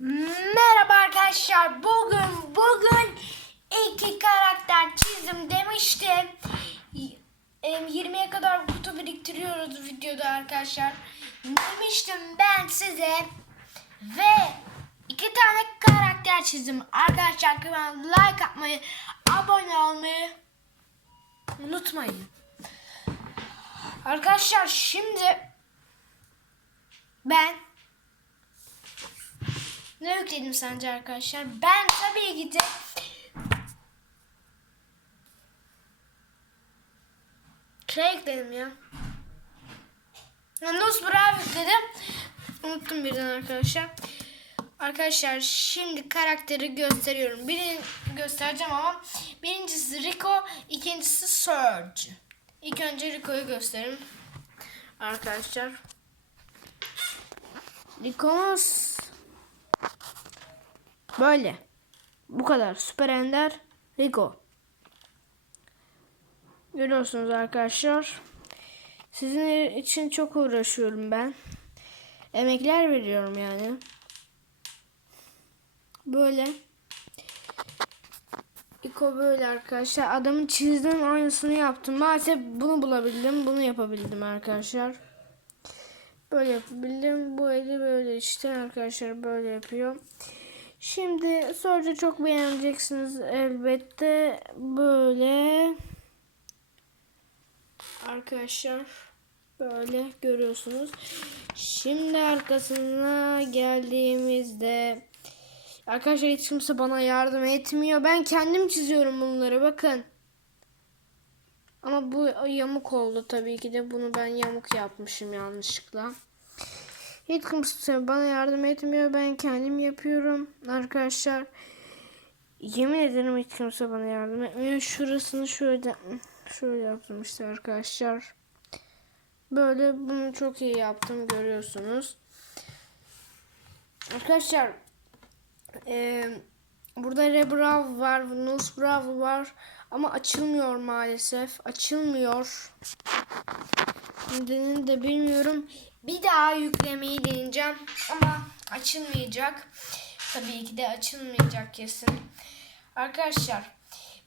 Merhaba arkadaşlar. Bugün bugün iki karakter çizdim demiştim. Y- em, 20'ye kadar kutu biriktiriyoruz videoda arkadaşlar. Demiştim ben size ve iki tane karakter çizdim. Arkadaşlar kanalıma like atmayı, abone olmayı unutmayın. Arkadaşlar şimdi ben ne yükledim sence arkadaşlar? Ben tabii ki de şey yükledim ya. Windows Bravo yükledim. Unuttum birden arkadaşlar. Arkadaşlar şimdi karakteri gösteriyorum. Birini göstereceğim ama birincisi Rico, ikincisi Surge. İlk önce Rico'yu göstereyim. Arkadaşlar. Rico'muz Böyle. Bu kadar. Süper Ender Rico. Görüyorsunuz arkadaşlar. Sizin için çok uğraşıyorum ben. Emekler veriyorum yani. Böyle. Rico böyle arkadaşlar. Adamın çizdiğim aynısını yaptım. Maalesef bunu bulabildim. Bunu yapabildim arkadaşlar. Böyle yapabildim. Bu eli böyle işte arkadaşlar böyle yapıyor. Şimdi sorucu çok beğeneceksiniz elbette. Böyle arkadaşlar böyle görüyorsunuz. Şimdi arkasına geldiğimizde arkadaşlar hiç kimse bana yardım etmiyor. Ben kendim çiziyorum bunları bakın. Ama bu yamuk oldu tabii ki de bunu ben yamuk yapmışım yanlışlıkla. Hiç kimse bana yardım etmiyor. Ben kendim yapıyorum arkadaşlar. Yemin ederim hiç kimse bana yardım etmiyor. Şurasını şöyle şöyle yaptım işte arkadaşlar. Böyle bunu çok iyi yaptım görüyorsunuz. Arkadaşlar e, burada Rebrav var, Nusbrav var ama açılmıyor maalesef. Açılmıyor. Nedenini de bilmiyorum. Bir daha yüklemeyi deneyeceğim ama açılmayacak. Tabii ki de açılmayacak kesin. Arkadaşlar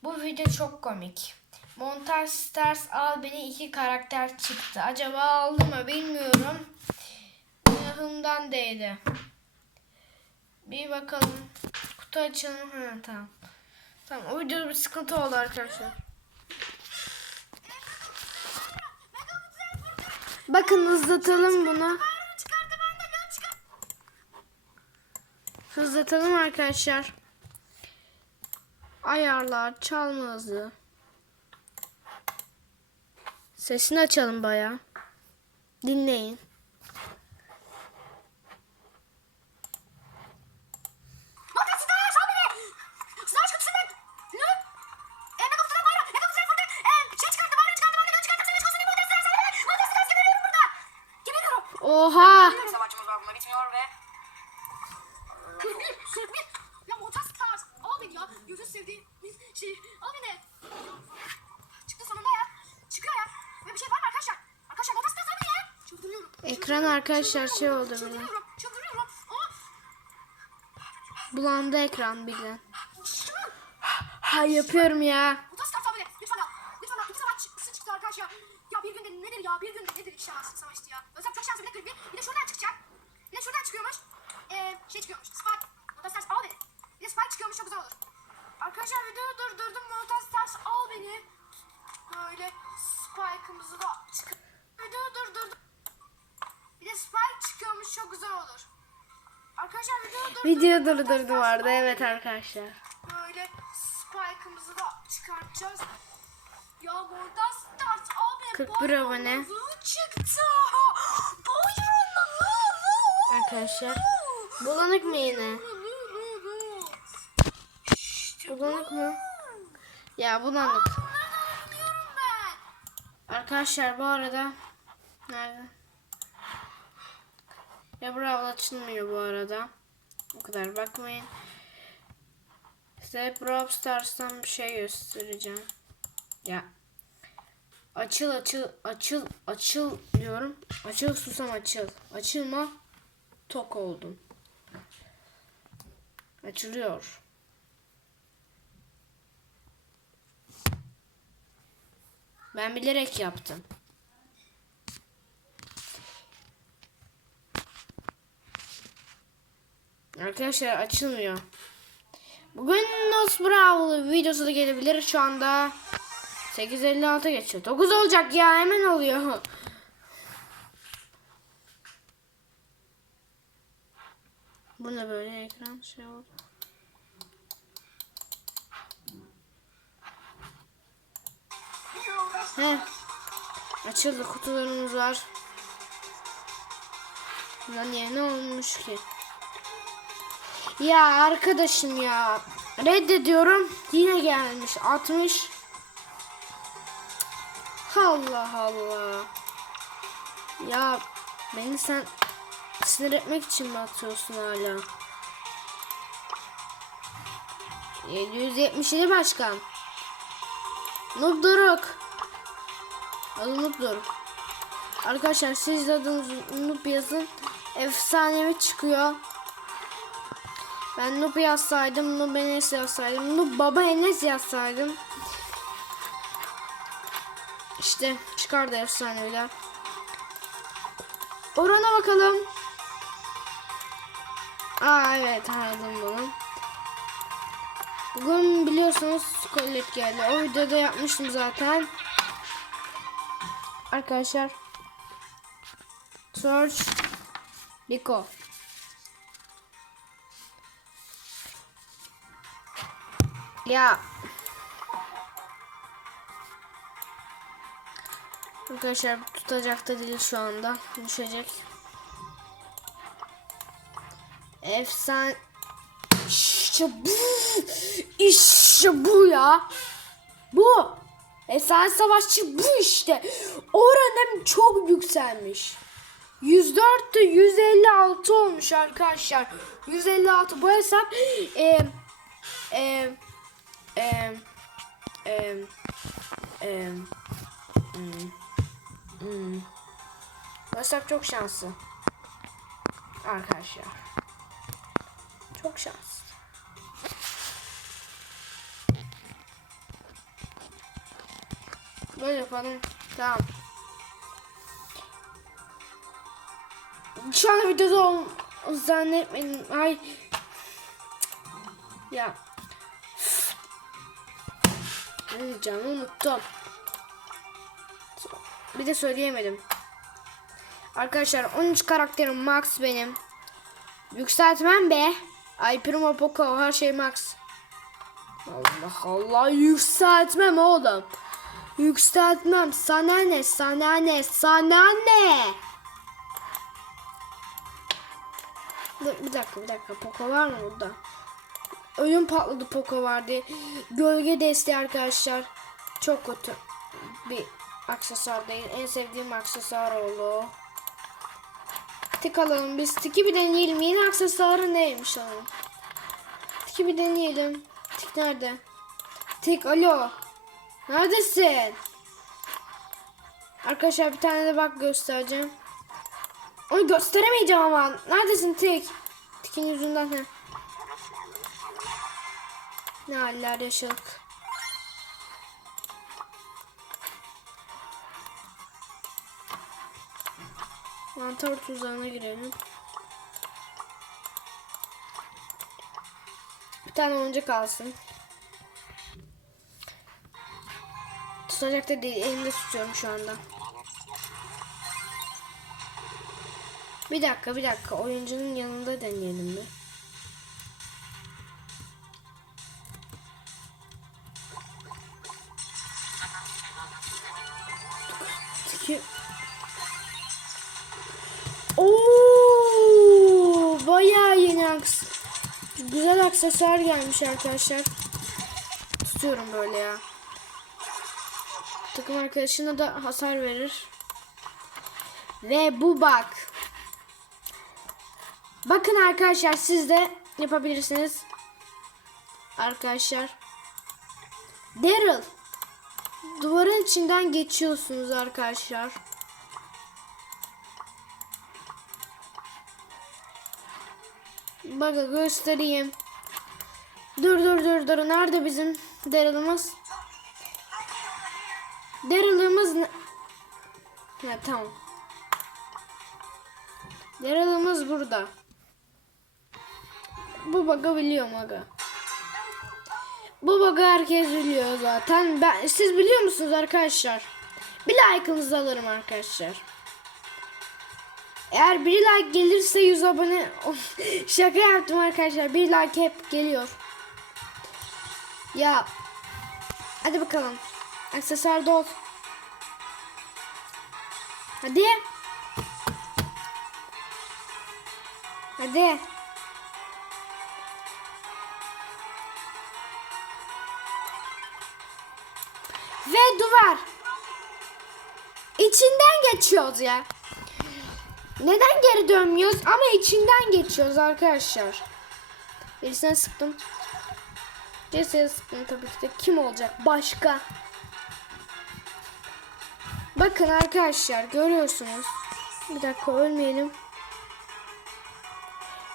bu video çok komik. Montaj Stars al beni iki karakter çıktı. Acaba aldı mı bilmiyorum. Yahımdan değdi. Bir bakalım. Kutu açalım. Ha, tamam. Tamam o videoda bir sıkıntı oldu arkadaşlar. Bakın hızlatalım bunu. Hızlatalım arkadaşlar. Ayarlar, çalma hızı. Sesini açalım baya. Dinleyin. Oha! Savaşçımız var bunda bitmiyor ve 41, 41. Ya Motor Stars. Al beni ya. Gözün sevdiğim şey. Al beni. Çıktı sonunda ya. Çıkıyor ya. Ve bir şey var mı arkadaşlar? Arkadaşlar Motor Stars al beni ya. Çıldırıyorum. Ekran arkadaşlar şey oldu benim. Çıldırıyorum. Çıldırıyorum. Bulandı ekran birden. Ha yapıyorum ya. Otostop abi lütfen al. Lütfen al. İki savaşçısı çıktı arkadaşlar. Ya bir günde nedir ya? Bir günde nedir iki şans savaştı ya? Bir de 41. Bir de şuradan çıkacak. Bir de şuradan çıkıyormuş. Ee, şey çıkıyormuş. Spike. Motostars al beni. Bir de Spike çıkıyormuş çok güzel olur. Arkadaşlar videoyu durdurdum. Motostars al beni. Böyle Spike'ımızı da çık. Videoyu durdurdum. Bir de Spike çıkıyormuş çok güzel olur. Arkadaşlar videoyu durdurdum. Video durdurdu vardı al evet beni. arkadaşlar. Böyle spike'ımızı da çıkartacağız. Ya buradan start abi. 41 abone. çıktı. Arkadaşlar. Bulanık mı yine? Bulanık mı? Ya bulanık. Arkadaşlar bu arada nerede? Ya bravo açılmıyor bu arada. O kadar bakmayın. Size Brawl Stars'tan bir şey göstereceğim. Ya. Açıl açıl açıl açıl diyorum. Açıl susam açıl. Açılma tok oldum. Açılıyor. Ben bilerek yaptım. Arkadaşlar açılmıyor. Bugün Nos Bravo videosu da gelebilir. Şu anda 8.56 geçiyor. 9 olacak ya hemen oluyor. Bu ne böyle ekran şey oldu. He. Açıldı kutularımız var. Lan niye ne olmuş ki? Ya arkadaşım ya. Reddediyorum. Yine gelmiş. 60. Allah Allah. Ya beni sen sinir etmek için mi atıyorsun hala? 777 başkan. Noob Doruk. Adı Noob Doruk. Arkadaşlar siz de adınızı Noob yazın. Efsanevi çıkıyor. Ben Noob yazsaydım, Noob Enes yazsaydım, Noob Baba Enes yazsaydım. İşte çıkardı efsaneviler. Orana bakalım. Aa evet aradım bunu. Bugün biliyorsunuz kollet geldi. O videoda yapmıştım zaten. Arkadaşlar. Search. Rico. Ya. Arkadaşlar tutacak da değil şu anda. Düşecek. Efsane. İşte bu. İşte bu ya. Bu. Efsane savaşçı bu işte. Oranım çok yükselmiş. 104'tü 156 olmuş arkadaşlar. 156 bu hesap e, e, e, e, e, hmm, hmm. Bu hesap çok şanslı. Arkadaşlar. Çok şanslı. Böyle yapalım. Tamam. Şu an videoda ol. Ay. Ya. Ne diyeceğimi unuttum. Bir de söyleyemedim. Arkadaşlar 13 karakterim max benim. Yükseltmem be. Ay Primo Poco her şey max. Allah Allah yükseltmem oğlum. Yükseltmem. Sana ne? Sana ne? Sana ne? Bir dakika bir dakika. Poco var mı burada? Ölüm patladı Poco vardı. Gölge desteği arkadaşlar. Çok kötü bir aksesuar değil. En sevdiğim aksesuar oldu. Tik alalım biz. Tiki bir deneyelim. Yeni aksesuarı neymiş onun? Tiki bir deneyelim. Tik nerede? Tik alo. Neredesin? Arkadaşlar bir tane de bak göstereceğim. Onu gösteremeyeceğim ama. Neredesin Tik? Tik'in yüzünden he. Ne haller yaşadık. Mantar tuzağına girelim. Bir tane oyuncak alsın. Tutacak da değil. Elimde tutuyorum şu anda. Bir dakika bir dakika. Oyuncunun yanında deneyelim bir. Tiki. Oo, bayağı yeni aks güzel aksesuar gelmiş arkadaşlar. Tutuyorum böyle ya. Takım arkadaşına da hasar verir. Ve bu bak. Bakın arkadaşlar siz de yapabilirsiniz. Arkadaşlar. Daryl. Duvarın içinden geçiyorsunuz arkadaşlar. Bakın göstereyim. Dur dur dur dur. Nerede bizim Daryl'ımız? Daryl'ımız ne? Ha tamam. Daryl'ımız burada. Bu bug'ı biliyorum aga. Bu bug'ı herkes biliyor zaten. Ben, siz biliyor musunuz arkadaşlar? Bir like'ınızı alırım arkadaşlar. Eğer bir like gelirse 100 abone şaka yaptım arkadaşlar. Bir like hep geliyor. Ya hadi bakalım. Aksesuar dol. Hadi. Hadi. Ve duvar. İçinden geçiyoruz ya. Neden geri dönmüyoruz ama içinden geçiyoruz arkadaşlar. Birisine sıktım. Jesse'ye sıktım tabii ki de. Kim olacak? Başka. Bakın arkadaşlar görüyorsunuz. Bir dakika ölmeyelim.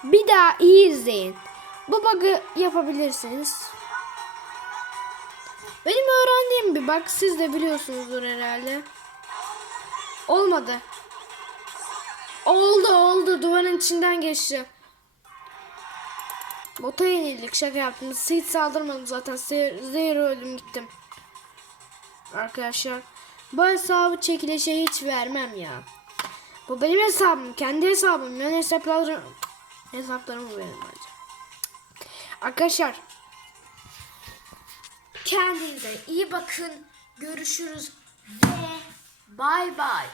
Bir daha iyi izleyin. Bu bug'ı yapabilirsiniz. Benim öğrendiğim bir bak siz de biliyorsunuzdur herhalde. Olmadı. Oldu oldu duvarın içinden geçti. Bota yenildik şaka yaptım. Hiç saldırmadım zaten. Zehir, öldüm gittim. Arkadaşlar bu hesabı çekilişe hiç vermem ya. Bu benim hesabım. Kendi hesabım. Ben hesaplarım, hesaplarımı veririm bence. Arkadaşlar kendinize iyi bakın. Görüşürüz ve bay bay.